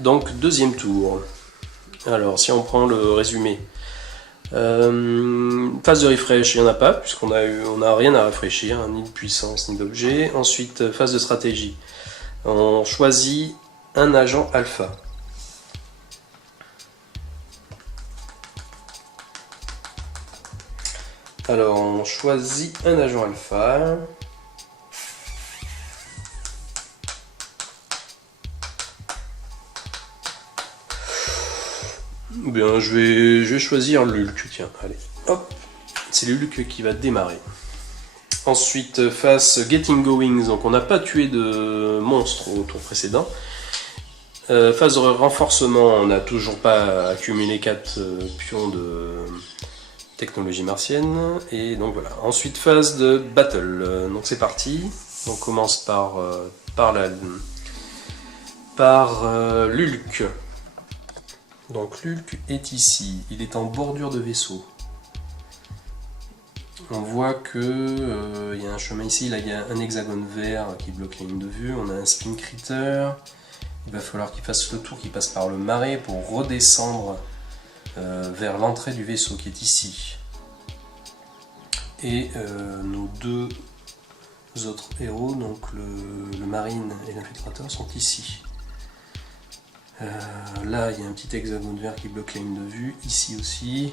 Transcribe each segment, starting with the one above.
Donc deuxième tour. Alors si on prend le résumé. Phase de refresh, il n'y en a pas, puisqu'on a rien à rafraîchir, hein, ni de puissance, ni d'objet. Ensuite, phase de stratégie. On choisit un agent alpha. Alors, on choisit un agent alpha. Bien, je vais choisir l'Ulk, tiens, allez, hop, c'est l'Ulk qui va démarrer. Ensuite, phase Getting Going, donc on n'a pas tué de monstre au tour précédent. Phase de renforcement, on n'a toujours pas accumulé 4 pions de technologie martienne. Et donc voilà. Ensuite, phase de battle. Donc c'est parti. On commence par l'Ulk. Donc l'Ulk est ici. Il est en bordure de vaisseau. On voit que y a un chemin ici. Là, il y a un hexagone vert qui bloque la ligne de vue. On a un spin critter. Il va falloir qu'il fasse le tour, qu'il passe par le marais pour redescendre vers l'entrée du vaisseau qui est ici. Et nos deux autres héros, donc le marine et l'infiltrateur, sont ici. Là, il y a un petit hexagone vert qui bloque la ligne de vue, ici aussi.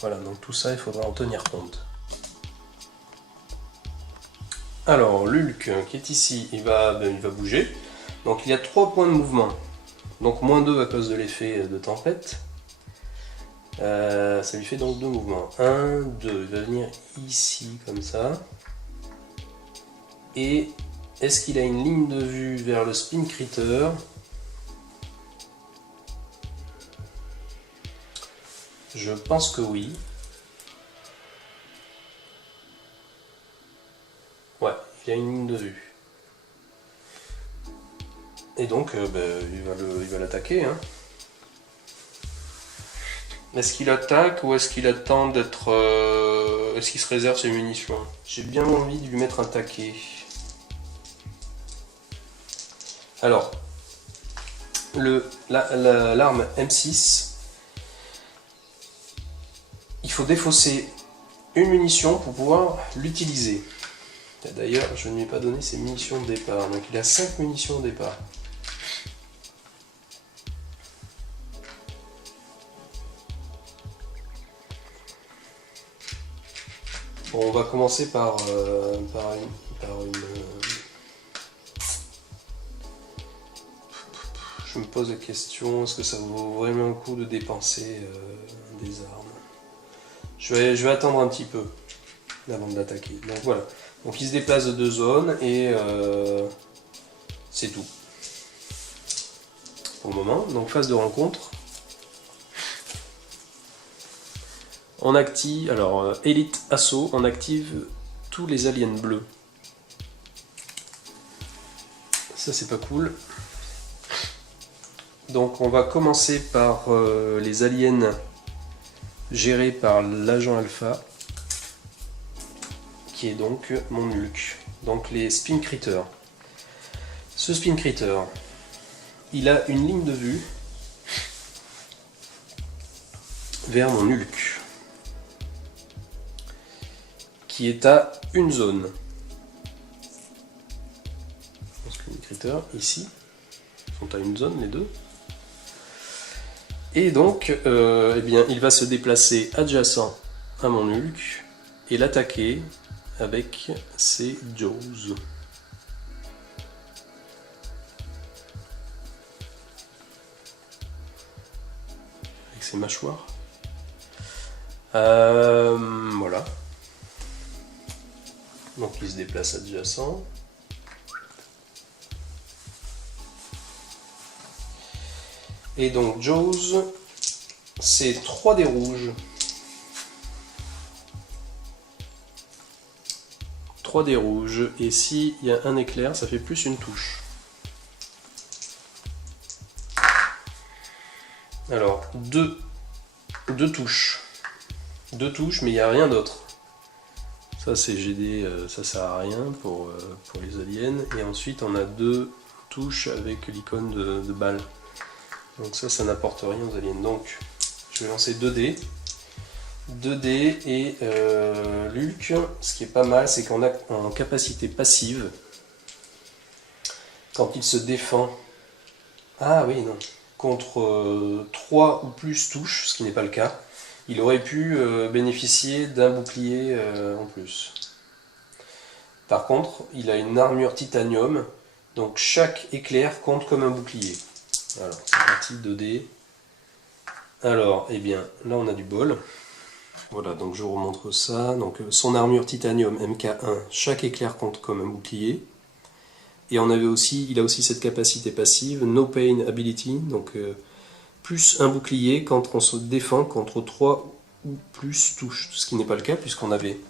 Voilà, donc tout ça, il faudra en tenir compte. Alors, l'Ulk qui est ici, il va bouger. Donc il y a 3 points de mouvement. Donc -2 à cause de l'effet de tempête. Ça lui fait donc 2 mouvements. 1, 2. Il va venir ici comme ça. Et est-ce qu'il a une ligne de vue vers le spin critter? Je pense que oui. Ouais, il a une ligne de vue. Et donc, il va l'attaquer. Hein. Est-ce qu'il attaque ou est-ce qu'il attend d'être... est-ce qu'il se réserve ses munitions? J'ai bien envie de lui mettre un taquet. Alors, l'arme M6, il faut défausser une munition pour pouvoir l'utiliser. D'ailleurs, je ne lui ai pas donné ses munitions de départ, donc il a 5 munitions de départ. Bon, on va commencer par une... Je me pose la question, est-ce que ça vaut vraiment le coup de dépenser des armes? Je vais attendre un petit peu avant de l'attaquer. Donc voilà. Donc il se déplace de 2 zones et c'est tout. Pour le moment. Donc phase de rencontre. On active, alors Elite Assaut, on active tous les aliens bleus. Ça c'est pas cool. Donc on va commencer par les aliens gérés par l'agent alpha, qui est donc mon Ulk. Donc les spin critters. Ce spin critter, il a une ligne de vue vers mon Ulk, qui est à une zone. Le spin critter ici sont à une zone les deux. Et donc, eh bien, il va se déplacer adjacent à mon Ulk et l'attaquer avec ses jaws. Avec ses mâchoires. Voilà. Donc il se déplace adjacent. Et donc jaws, c'est 3 dés rouges. 3 dés rouges. Et s'il y a un éclair, ça fait plus une touche. Alors, deux touches. 2 touches, mais il n'y a rien d'autre. Ça c'est GD, ça sert à rien pour les aliens. Et ensuite on a 2 touche avec l'icône de balle. Donc ça n'apporte rien aux aliens. Donc je vais lancer 2 dés et l'Hulk, ce qui est pas mal, c'est qu'on a en capacité passive, quand il se défend, ah oui non, contre 3 ou plus touches, ce qui n'est pas le cas, il aurait pu bénéficier d'un bouclier en plus. Par contre, il a une armure titanium, donc chaque éclair compte comme un bouclier. Voilà, c'est parti, 2 dés. Alors, eh bien, là on a du bol. Voilà, donc je vous remontre ça. Donc son armure titanium MK1, chaque éclair compte comme un bouclier. Et il a aussi cette capacité passive, No Pain Ability, donc plus un bouclier quand on se défend contre 3 ou plus touches. Ce qui n'est pas le cas puisqu'on avait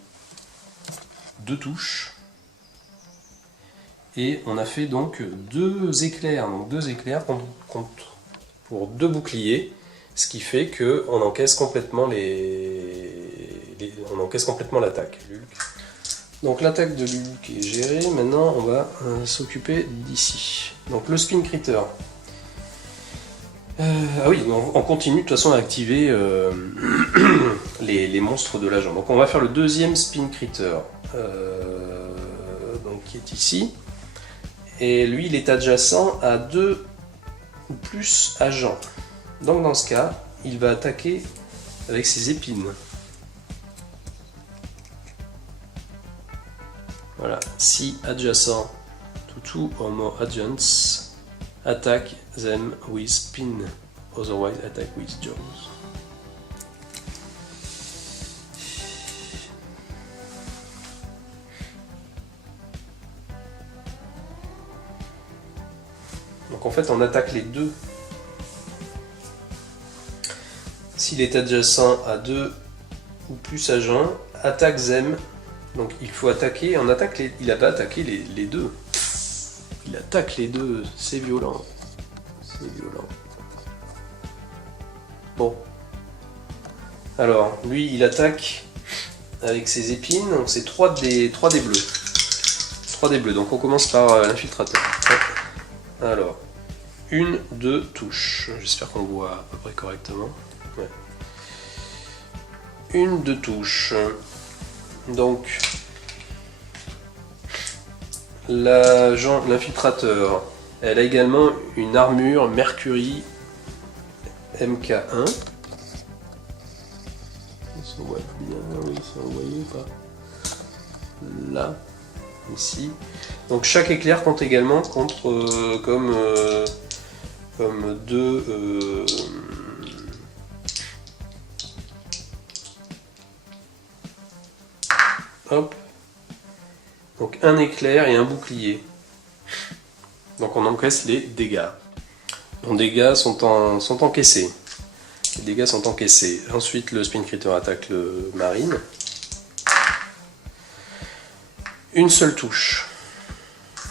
2 touches. Et on a fait donc 2 éclairs. Donc 2 éclairs compte pour 2 boucliers. Ce qui fait qu'on encaisse complètement on encaisse complètement l'attaque. Donc l'attaque de l'Hulk est gérée. Maintenant on va s'occuper d'ici. Donc le Spin Critter. Ah oui, on continue de toute façon à activer les monstres de l'agent. Donc on va faire le deuxième Spin Critter, donc, qui est ici. Et lui il est adjacent à 2 ou plus agents. Donc dans ce cas, il va attaquer avec ses épines. Voilà, si adjacent to 2 or more agents, attack them with spin, otherwise attack with jaws. Donc en fait on attaque les deux. S'il est adjacent à 2 ou plus agents, attaque them. Donc il faut attaquer, il n'a pas attaqué les deux. Il attaque les deux, c'est violent. C'est violent. Bon. Alors, lui il attaque avec ses épines, donc c'est 3 des bleus. 3 des bleus, donc on commence par l'infiltrateur. Alors, 1, 2 touches. J'espère qu'on voit à peu près correctement. Ouais. 1, 2 touches. Donc, l'infiltrateur, elle a également une armure Mercury MK1. Ça se voit bien, oui, ça vous voyez ou pas? Là, ici. Donc chaque éclair compte également contre comme 2 hop. Donc un éclair et un bouclier. Donc on encaisse les dégâts. Les dégâts sont encaissés. Les dégâts sont encaissés. Ensuite le Spin Critter attaque le Marine. Une seule touche.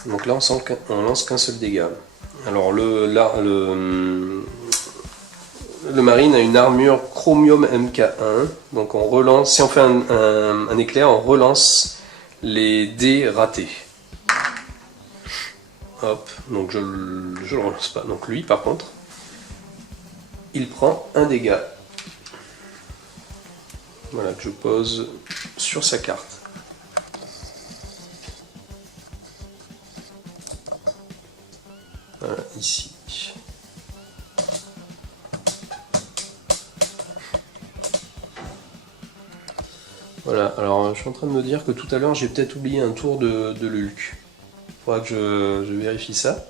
Donc là on lance qu'un seul dégât. Alors le Marine a une armure Chromium MK1. Donc on relance, si on fait un éclair, on relance les dés ratés. Hop, donc je le relance pas. Donc lui par contre, il prend un dégât. Voilà, que je pose sur sa carte. Voilà, ici. Voilà, alors je suis en train de me dire que tout à l'heure j'ai peut-être oublié un tour de l'Hulk. Il faudra que je vérifie ça.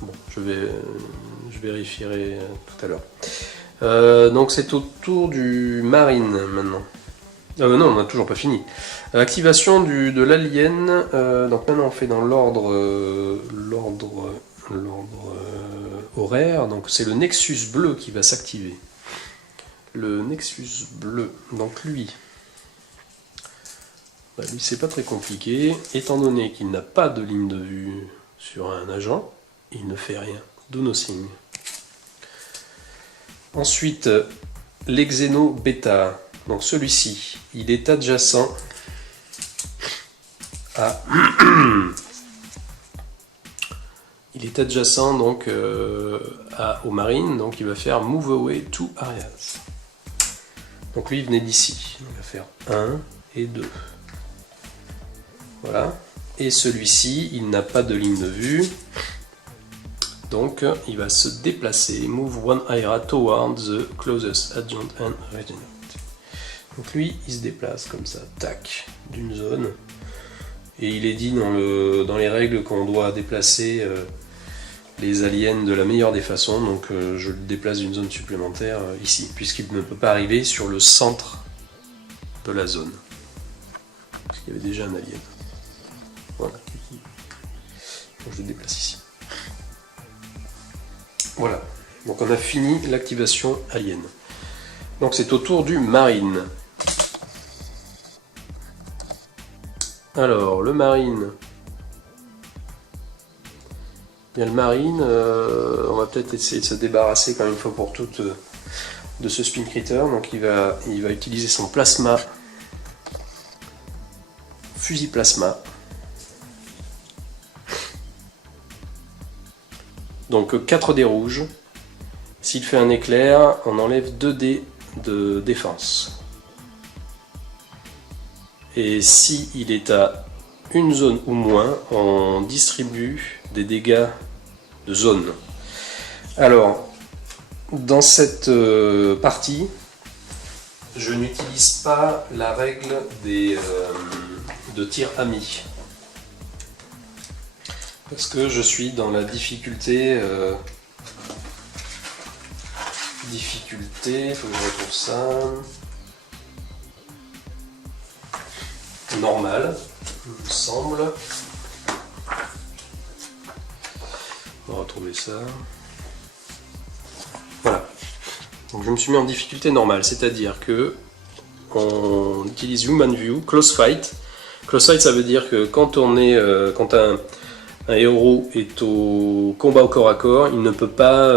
Bon, je vérifierai tout à l'heure. Donc c'est au tour du Marine maintenant. Non, on n'a toujours pas fini. Activation de l'alien. Donc maintenant on fait dans l'ordre horaire. Donc c'est le Nexus bleu qui va s'activer. Le Nexus bleu. Donc lui c'est pas très compliqué. Étant donné qu'il n'a pas de ligne de vue sur un agent, il ne fait rien. Do nothing. Ensuite, l'Exeno Beta. Donc celui-ci, il est adjacent à... il est adjacent donc aux marines, donc il va faire move away 2 areas. Donc lui il venait d'ici, il va faire 1 et 2. Voilà. Et celui-ci, il n'a pas de ligne de vue. Donc il va se déplacer. Move 1 area toward the closest adjoint and region. Donc lui, il se déplace comme ça, tac, d'une zone. Et il est dit dans les règles qu'on doit déplacer les aliens de la meilleure des façons. Donc je le déplace d'une zone supplémentaire ici, puisqu'il ne peut pas arriver sur le centre de la zone. Parce qu'il y avait déjà un alien. Voilà. Donc je le déplace ici. Voilà. Donc on a fini l'activation alien. Donc c'est au tour du marine. Alors le marine. Bien le marine, on va peut-être essayer de se débarrasser quand même une fois pour toutes de ce spin critter. Donc il va utiliser son plasma, fusil plasma. Donc 4 dés rouges. S'il fait un éclair, on enlève 2 dés de défense. Et si il est à une zone ou moins, on distribue des dégâts de zone. Alors, dans cette partie, je n'utilise pas la règle de tir ami. Parce que je suis dans la difficulté, il faut que je retrouve ça, normal, il me semble. On va retrouver ça. Voilà. Donc je me suis mis en difficulté normale, c'est-à-dire que on utilise Human View, Close Fight. Close Fight, ça veut dire que quand on est, quand un héros est au combat au corps à corps, il ne peut pas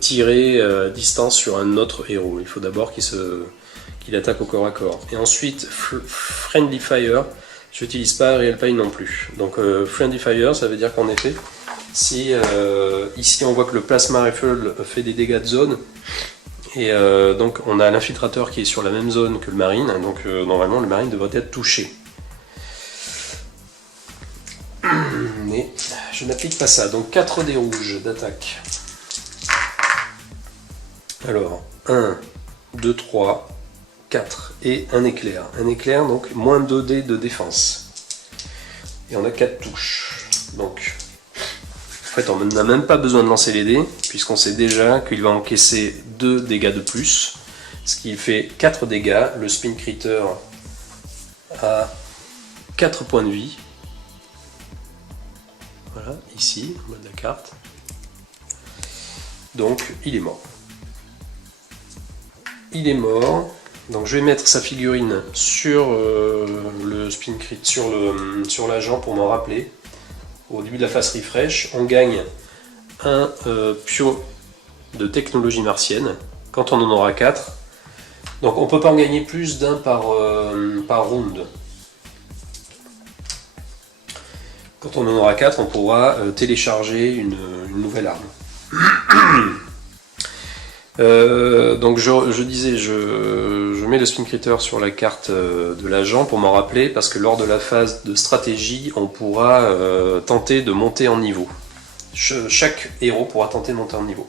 tirer à distance sur un autre héros. Il faut d'abord qu'il attaque au corps à corps. Et ensuite, Friendly Fire, je n'utilise pas Real Pain non plus. Donc Friendly Fire, ça veut dire qu'en effet, si ici on voit que le Plasma Rifle fait des dégâts de zone, et donc on a l'infiltrateur qui est sur la même zone que le marine, donc normalement le marine devrait être touché. Mais je n'applique pas ça, donc 4 dés rouges d'attaque. Alors, 1, 2, 3, 4 et un éclair. Un éclair, donc moins 2 dés de défense. Et on a 4 touches. Donc, en fait, on n'a même pas besoin de lancer les dés, puisqu'on sait déjà qu'il va encaisser 2 dégâts de plus, ce qui fait 4 dégâts. Le Spin Critter a 4 points de vie. Voilà, ici, en bas de la carte. Donc, il est mort. Il est mort. Donc, je vais mettre sa figurine sur le Spin Crit, sur l'agent pour m'en rappeler. Au début de la phase refresh, on gagne un pio de technologie martienne. Quand on en aura 4. Donc, on ne peut pas en gagner plus d'un par round. Quand on en aura 4, on pourra télécharger une nouvelle arme. Donc je disais, je mets le Spin Critter sur la carte de l'agent pour m'en rappeler, parce que lors de la phase de stratégie, on pourra tenter de monter en niveau. Chaque héros pourra tenter de monter en niveau.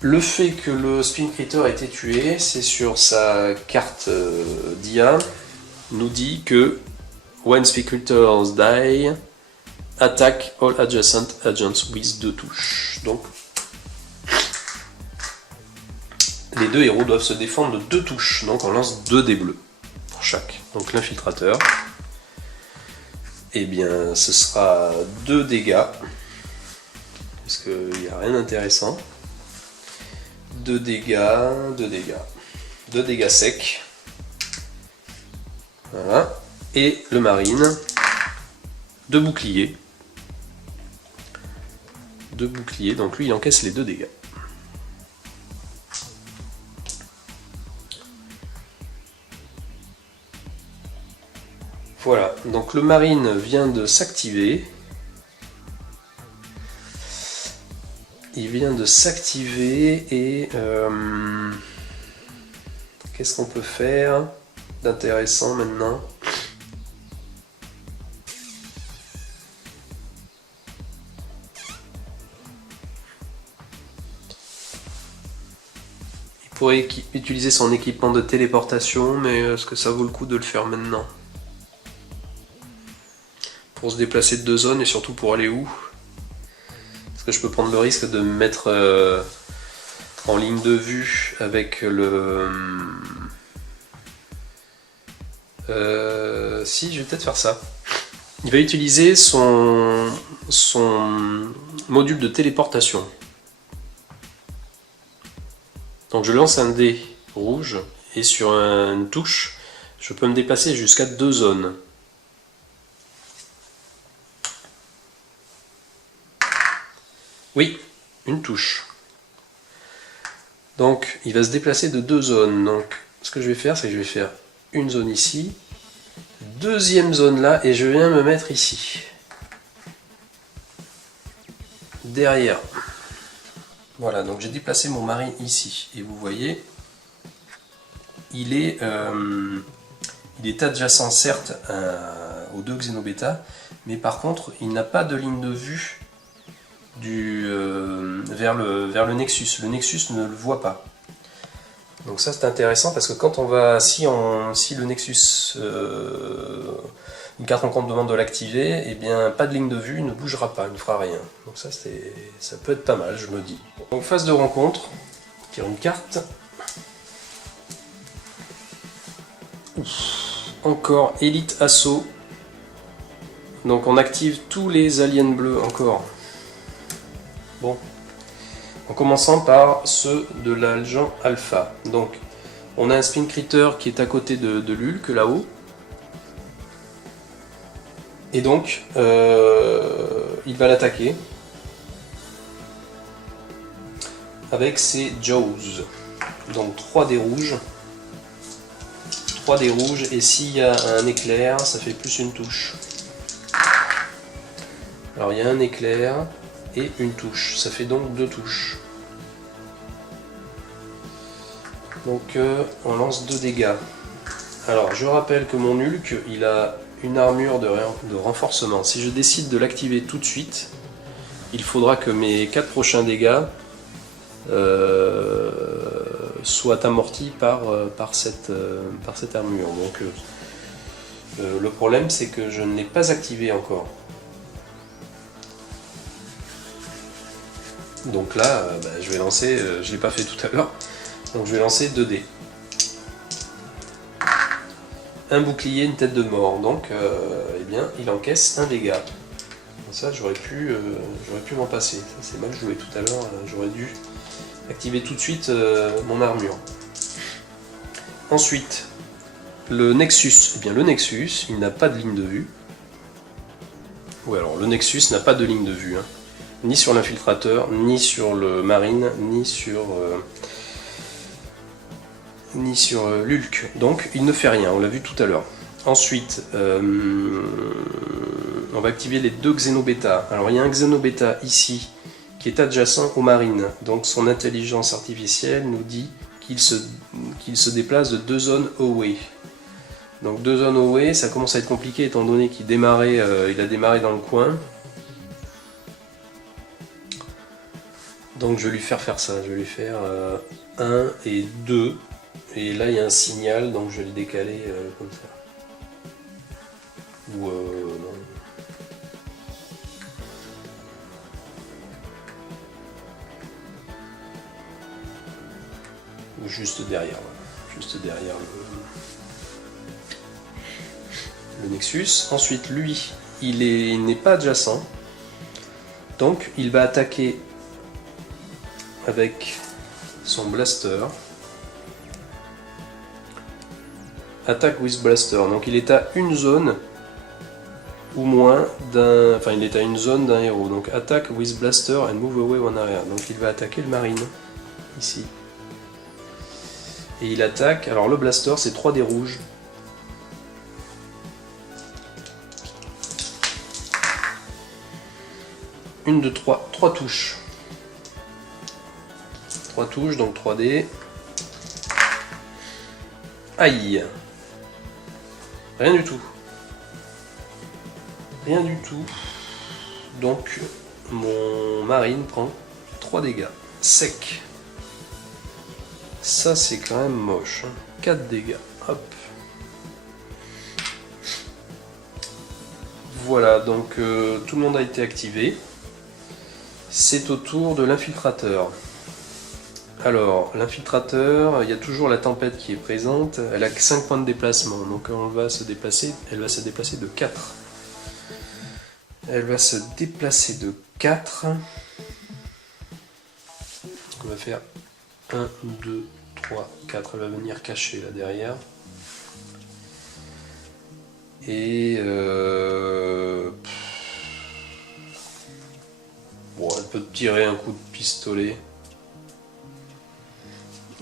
Le fait que le Spin Critter ait été tué, c'est sur sa carte d'IA, nous dit que when Spin Critters die, attack all adjacent agents with 2 touches. Donc, les 2 héros doivent se défendre de 2 touches. Donc, on lance 2 dés bleus pour chaque. Donc, l'infiltrateur, eh bien, ce sera 2 dégâts. Parce qu'il n'y a rien d'intéressant. 2 dégâts, 2 dégâts. 2 dégâts secs. Voilà. Et le marine, 2 boucliers. 2 boucliers, donc lui il encaisse les 2 dégâts. Voilà, donc le marine vient de s'activer. Il vient de s'activer et qu'est-ce qu'on peut faire d'intéressant maintenant? Il pourrait utiliser son équipement de téléportation, mais est-ce que ça vaut le coup de le faire maintenant? Pour se déplacer de 2 zones et surtout pour aller où? Est-ce que je peux prendre le risque de me mettre en ligne de vue avec le... si, je vais peut-être faire ça. Il va utiliser son module de téléportation. Donc je lance un dé rouge et sur une touche, je peux me déplacer jusqu'à 2 zones. Oui, une touche. Donc il va se déplacer de 2 zones. Donc ce que je vais faire, c'est que je vais faire une zone ici, deuxième zone là, et je viens me mettre ici. Derrière. Voilà, donc j'ai déplacé mon marine ici. Et vous voyez, il est adjacent certes aux 2 Xenobeta, mais par contre il n'a pas de ligne de vue vers le Nexus. Le Nexus ne le voit pas. Donc ça c'est intéressant parce que quand on va, si le Nexus, une carte en compte demande de l'activer, et bien pas de ligne de vue, il ne bougera pas, il ne fera rien. Donc ça peut être pas mal, je me dis. Donc phase de rencontre, on tire une carte. Encore Elite Assaut. Donc on active tous les aliens bleus encore. Bon. En commençant par ceux de l'agent Alpha. Donc, on a un Spin Critter qui est à côté de l'Ulk, là-haut. Et donc, il va l'attaquer avec ses Jaws. Donc, 3 dés rouges. 3 dés rouges, et s'il y a un éclair, ça fait plus une touche. Alors, il y a un éclair et une touche. Ça fait donc 2 touches. Donc on lance 2 dégâts. Alors je rappelle que mon Hulk, il a une armure de renforcement. Si je décide de l'activer tout de suite, il faudra que mes 4 prochains dégâts soient amortis par cette armure. Donc le problème c'est que je ne l'ai pas activé encore. Donc là, je vais lancer, je ne l'ai pas fait tout à l'heure, donc je vais lancer 2 dés. Un bouclier, une tête de mort, donc eh bien, il encaisse 1 dégât. Ça, j'aurais pu m'en passer. Ça, c'est mal joué tout à l'heure, j'aurais dû activer tout de suite mon armure. Ensuite, le Nexus. Eh bien, le Nexus, il n'a pas de ligne de vue. Oui, alors le Nexus n'a pas de ligne de vue, hein. Ni sur l'infiltrateur, ni sur le marine, ni sur l'Hulk. Donc il ne fait rien, on l'a vu tout à l'heure. Ensuite, on va activer les 2 Xenobeta. Alors il y a un Xenobeta ici qui est adjacent au marine. Donc son intelligence artificielle nous dit qu'il se déplace de 2 zones away. Donc 2 zones away, ça commence à être compliqué étant donné qu'il il a démarré dans le coin. Donc je vais lui faire ça, je vais lui faire 1 et 2, et là il y a un signal, donc je vais le décaler comme ça. Ou non. Ou juste derrière, voilà. Juste derrière le Nexus. Ensuite lui, il n'est pas adjacent, donc il va attaquer avec son blaster. Attack with blaster. Donc il est à une zone ou moins d'un... Enfin il est à une zone d'un héros. Donc attack with blaster and move away one area. Donc il va attaquer le marine. Ici. Et il attaque... Alors le blaster c'est 3 dés rouges. une de 3 touches. 3 touches, donc 3D. Aïe! Rien du tout. Rien du tout. Donc, mon marine prend 3 dégâts. Sec. Ça, c'est quand même moche. 4 dégâts. Hop. Voilà, donc tout le monde a été activé. C'est au tour de l'infiltrateur. Alors, l'infiltrateur, il y a toujours la tempête qui est présente. Elle a que 5 points de déplacement. Donc quand elle va se déplacer de 4. Elle va se déplacer de 4. On va faire 1, 2, 3, 4. Elle va venir cacher là derrière. Et bon, elle peut tirer un coup de pistolet.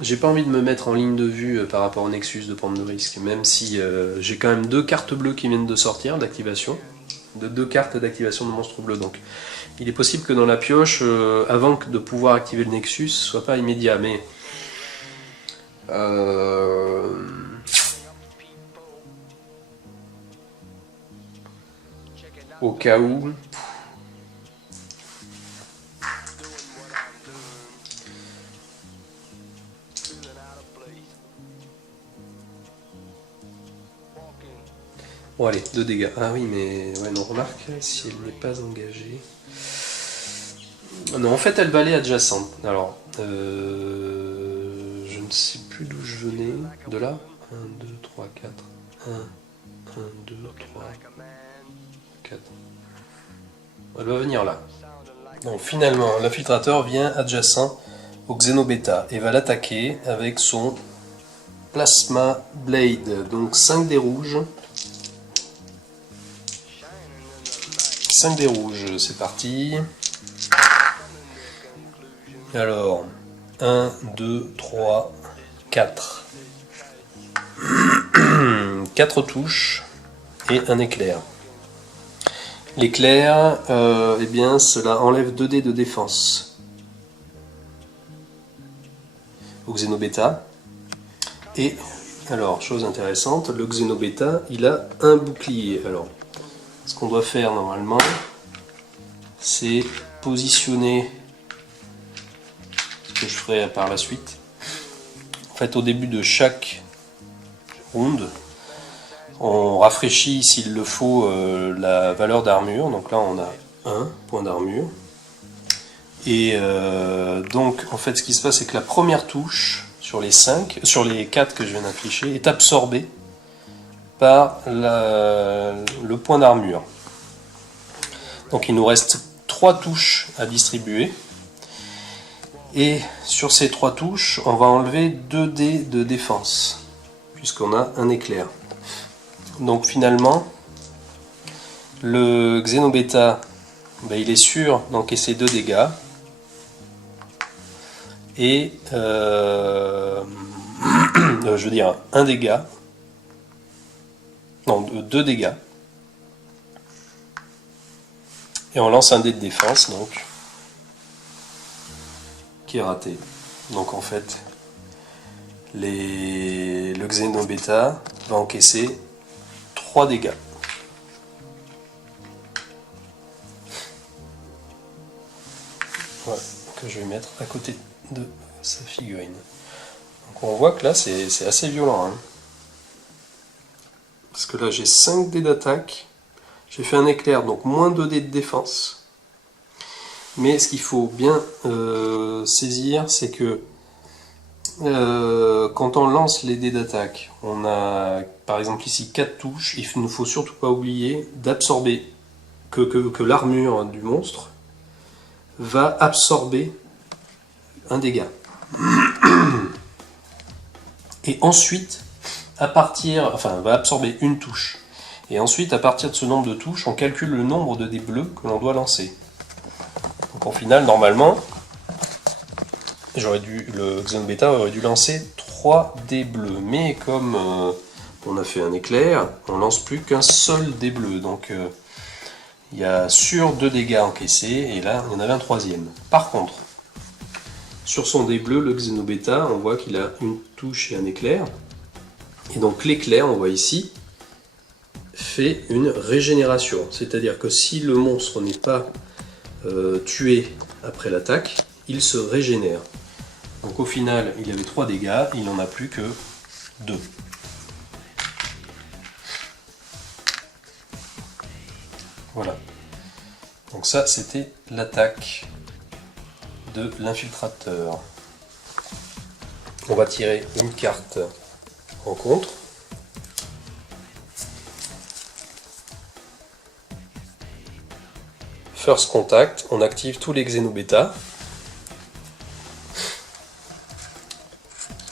J'ai pas envie de me mettre en ligne de vue par rapport au Nexus de prendre de risque, même si j'ai quand même 2 cartes bleues qui viennent de sortir d'activation, de 2 cartes d'activation de monstre bleu. Donc il est possible que dans la pioche, avant de pouvoir activer le Nexus, ce soit pas immédiat, mais au cas où. Bon allez, 2 dégâts. Ah oui, mais ouais, non, remarque, si elle n'est pas engagée... Non, en fait, elle va aller adjacente. Alors, je ne sais plus d'où je venais. De là 1, 2, 3, 4. 1, 2, 3, 4. Elle va venir là. Donc finalement, l'infiltrateur vient adjacent au Xenobeta et va l'attaquer avec son Plasma Blade. Donc 5 dés rouges. 5 dés rouges, c'est parti. Alors, 1, 2, 3, 4. 4 touches et un éclair. L'éclair, eh bien, cela enlève 2 dés de défense au Xenobeta. Et, alors, chose intéressante, le Xenobeta, il a un bouclier. Alors, ce qu'on doit faire normalement, c'est positionner ce que je ferai par la suite. En fait, au début de chaque round, on rafraîchit s'il le faut la valeur d'armure. Donc là, on a 1 point d'armure. Et donc, en fait, ce qui se passe, c'est que la première touche sur les 4 que je viens d'afficher est absorbée par le point d'armure. Donc il nous reste 3 touches à distribuer. Et sur ces 3 touches, on va enlever 2 dés de défense, puisqu'on a un éclair. Donc finalement, le Xenobeta, ben, il est sûr d'encaisser 2 dégâts. Et je veux dire 1 dégât. Non, 2 dégâts. Et on lance un dé de défense, donc, qui est raté. Donc en fait, le Xenobeta va encaisser 3 dégâts. Voilà, que je vais mettre à côté de sa figurine. Donc on voit que là, c'est assez violent. Hein. Parce que là j'ai 5 dés d'attaque, j'ai fait un éclair, donc moins 2 dés de défense. Mais ce qu'il faut bien saisir, c'est que quand on lance les dés d'attaque, on a par exemple ici 4 touches, il ne faut surtout pas oublier d'absorber, que l'armure du monstre va absorber un dégât. Et ensuite, va absorber une touche. Et ensuite, à partir de ce nombre de touches, on calcule le nombre de dés bleus que l'on doit lancer. Donc en final, normalement, le Xenobeta aurait dû lancer 3 dés bleus. Mais comme on a fait un éclair, on lance plus qu'un seul dé bleu. Donc Il y a sur 2 dégâts encaissés, et là, il y en avait un troisième. Par contre, sur son dé bleu, le Xenobeta, on voit qu'il a une touche et un éclair. Et donc l'éclair, on voit ici, fait une régénération. C'est-à-dire que si le monstre n'est pas tué après l'attaque, il se régénère. Donc au final, il avait 3 dégâts, il n'en a plus que 2. Voilà. Donc ça, c'était l'attaque de l'infiltrateur. On va tirer une carte rencontre. First Contact, on active tous les Xenobeta.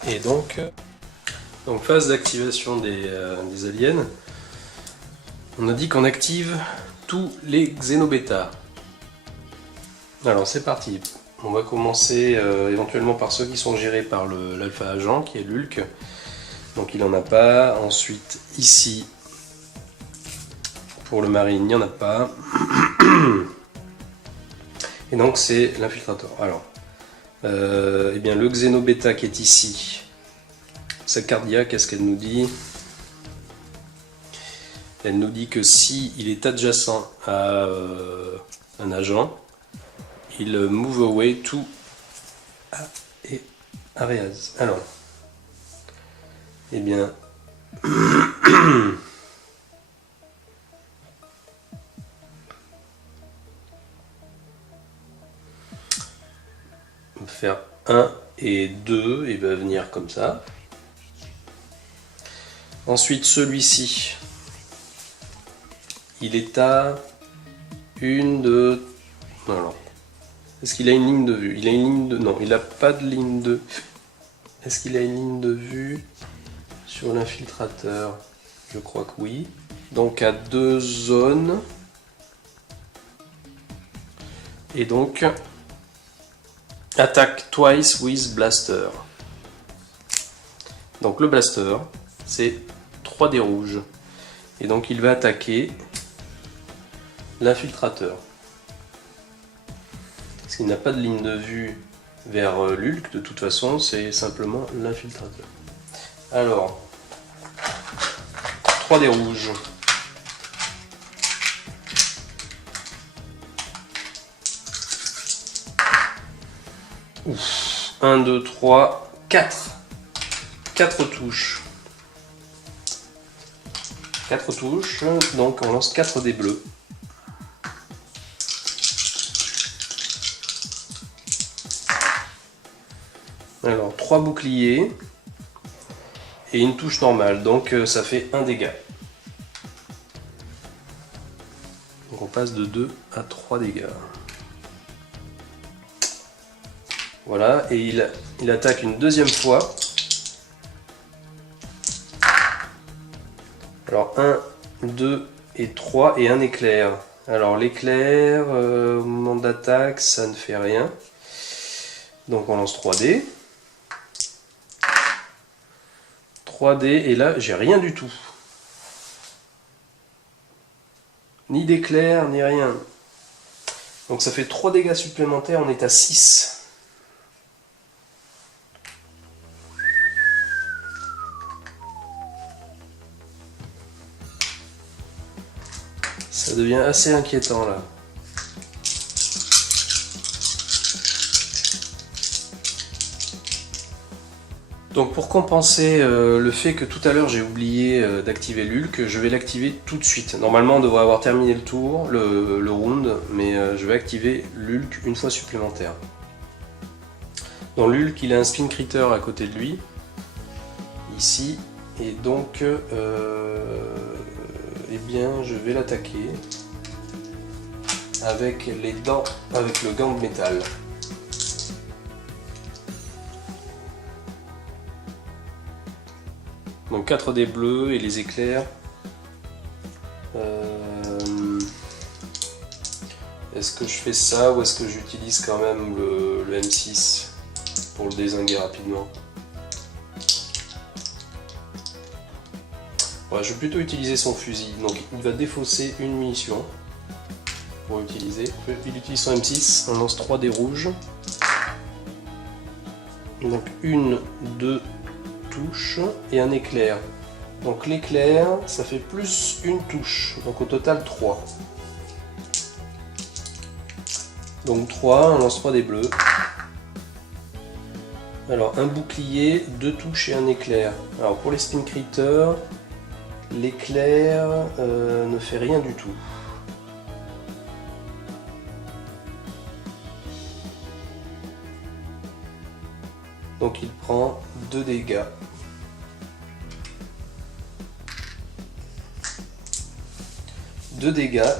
Et donc phase d'activation des aliens, on a dit qu'on active tous les Xenobeta. Alors c'est parti, on va commencer éventuellement par ceux qui sont gérés par l'alpha agent qui est l'Hulk. Donc il n'en a pas. Ensuite ici, pour le marine, il n'y en a pas. Et donc c'est l'infiltrateur. Alors, eh bien le Xenobeta qui est ici, sa cardiaque, qu'est-ce qu'elle nous dit? Elle nous dit que si il est adjacent à un agent, il move away to areas. Alors, eh bien, on va faire 1 et 2, il va venir comme ça. Ensuite, celui-ci, il est à une de... Non, alors, est-ce qu'il a une ligne de vue? Il a une ligne de... Non, il n'a pas de ligne de... Est-ce qu'il a une ligne de vue sur l'infiltrateur? Je crois que oui. Donc à 2 zones. Et donc, attaque twice with blaster. Donc le blaster, c'est 3 dés rouges. Et donc il va attaquer l'infiltrateur. Parce qu'il n'a pas de ligne de vue vers l'Hulk, de toute façon, c'est simplement l'infiltrateur. Alors, 3 dés rouges. Ouf. 1, 2, 3, 4. 4 touches. 4 touches, donc on lance 4 dés bleus. Alors 3 boucliers et une touche normale, donc ça fait 1 dégât. Donc on passe de 2 à 3 dégâts. Voilà, et il attaque une deuxième fois. Alors 1, 2 et 3 et un éclair. Alors l'éclair, au moment d'attaque, ça ne fait rien. Donc on lance 3 dés. 3 dés et là j'ai rien du tout. Ni d'éclair, ni rien. Donc ça fait 3 dégâts supplémentaires, on est à 6. Ça devient assez inquiétant là. Donc pour compenser le fait que tout à l'heure j'ai oublié d'activer l'Hulk, je vais l'activer tout de suite. Normalement on devrait avoir terminé le tour, le round, mais je vais activer l'Hulk une fois supplémentaire. Dans l'Hulk il a un Spin Critter à côté de lui, ici, et donc eh bien je vais l'attaquer avec les dents, avec le gant de métal. Donc 4 dés bleus et les éclairs. Est-ce que je fais ça ou est-ce que j'utilise quand même le M6 pour le dézinguer rapidement? Ouais, je vais plutôt utiliser son fusil. Donc il va défausser une munition. pour utiliser. Il utilise son M6, on lance 3 dés rouges. Donc 1, 2 touches et un éclair. Donc l'éclair, ça fait plus une touche, donc au total 3. Donc 3, on lance 3 dés bleus. Alors un bouclier, 2 touches et un éclair. Alors pour les Spin Critters, l'éclair ne fait rien du tout. Donc il prend 2 dégâts.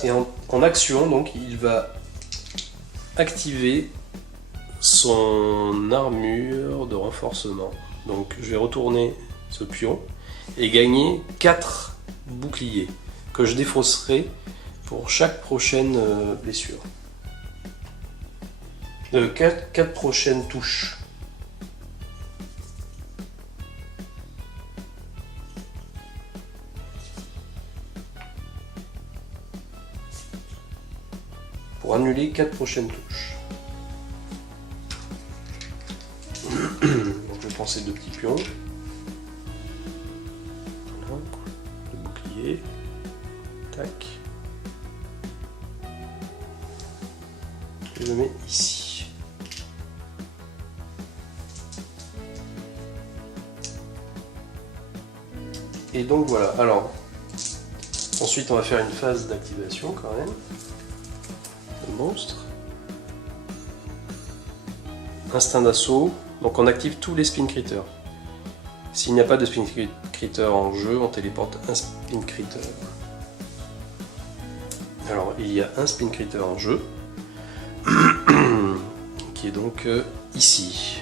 Et en action, donc il va activer son armure de renforcement. Donc je vais retourner ce pion et gagner 4 boucliers que je défausserai pour chaque prochaine blessure. 4 prochaines touches. Pour annuler 4 prochaines touches. Donc je prends ces 2 petits pions. Voilà. Le bouclier. Tac. Je le mets ici. Et donc voilà. Alors, ensuite on va faire une phase d'activation quand même. Monstre. Instinct d'assaut. Donc on active tous les Spin Critters. S'il n'y a pas de Spin Critter en jeu, on téléporte un Spin Critter. Alors il y a un Spin Critter en jeu, qui est donc ici.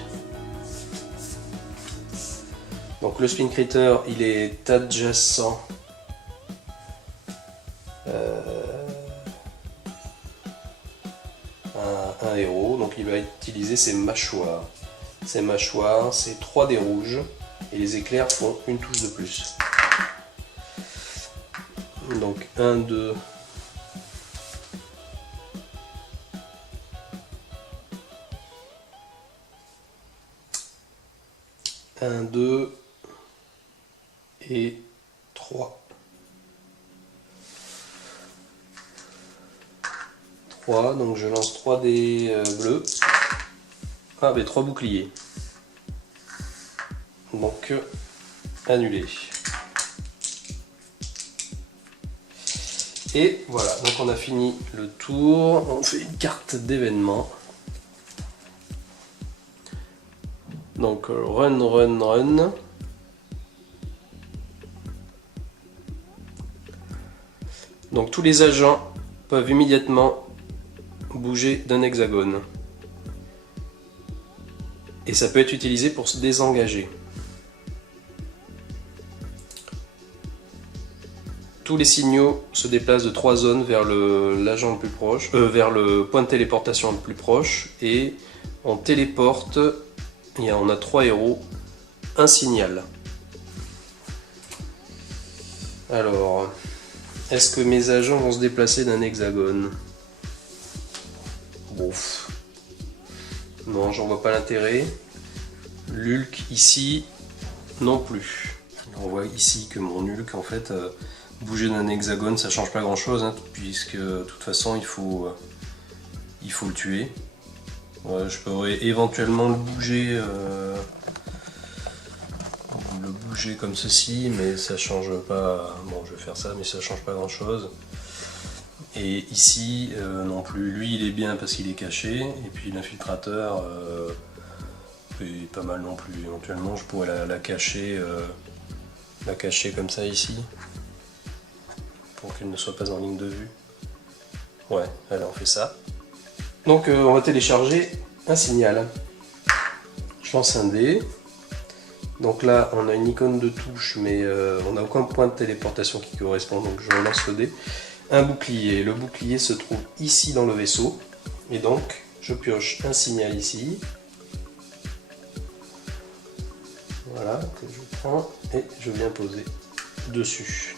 Donc le Spin Critter, il est adjacent un héros, donc il va utiliser ses mâchoires. Ses mâchoires, c'est 3 dés rouges et les éclairs font une touche de plus. Donc 1, 2, 1, 2 et 3. 3, donc je lance 3 dés bleus. Ah, mais 3 boucliers. Donc, annulé. Et voilà, donc on a fini le tour. On fait une carte d'événement. Donc, run, run, run. Donc, tous les agents peuvent immédiatement bouger d'un hexagone. Et ça peut être utilisé pour se désengager. Tous les signaux se déplacent de 3 zones vers l'agent le plus proche, vers le point de téléportation le plus proche, et on téléporte, et on a 3 héros, un signal. Alors, est-ce que mes agents vont se déplacer d'un hexagone? Bouf. Non, j'en vois pas l'intérêt. L'Hulk ici, non plus. On voit ici que mon Hulk, en fait, bouger d'un hexagone, ça change pas grand chose, hein, puisque de toute façon, il faut le tuer. Ouais, je pourrais éventuellement le bouger comme ceci, mais ça change pas. Bon, je vais faire ça, mais ça change pas grand chose. Et ici, non plus. Lui, il est bien parce qu'il est caché. Et puis l'infiltrateur est pas mal non plus. Éventuellement, je pourrais la cacher comme ça ici. Pour qu'elle ne soit pas en ligne de vue. Ouais, allez, on fait ça. Donc, on va télécharger un signal. Je lance un dé. Donc là, on a une icône de touche, mais on n'a aucun point de téléportation qui correspond. Donc, je relance le dé. Un bouclier. Le bouclier se trouve ici dans le vaisseau. Et donc, je pioche un signal ici. Voilà, que je prends et je viens poser dessus.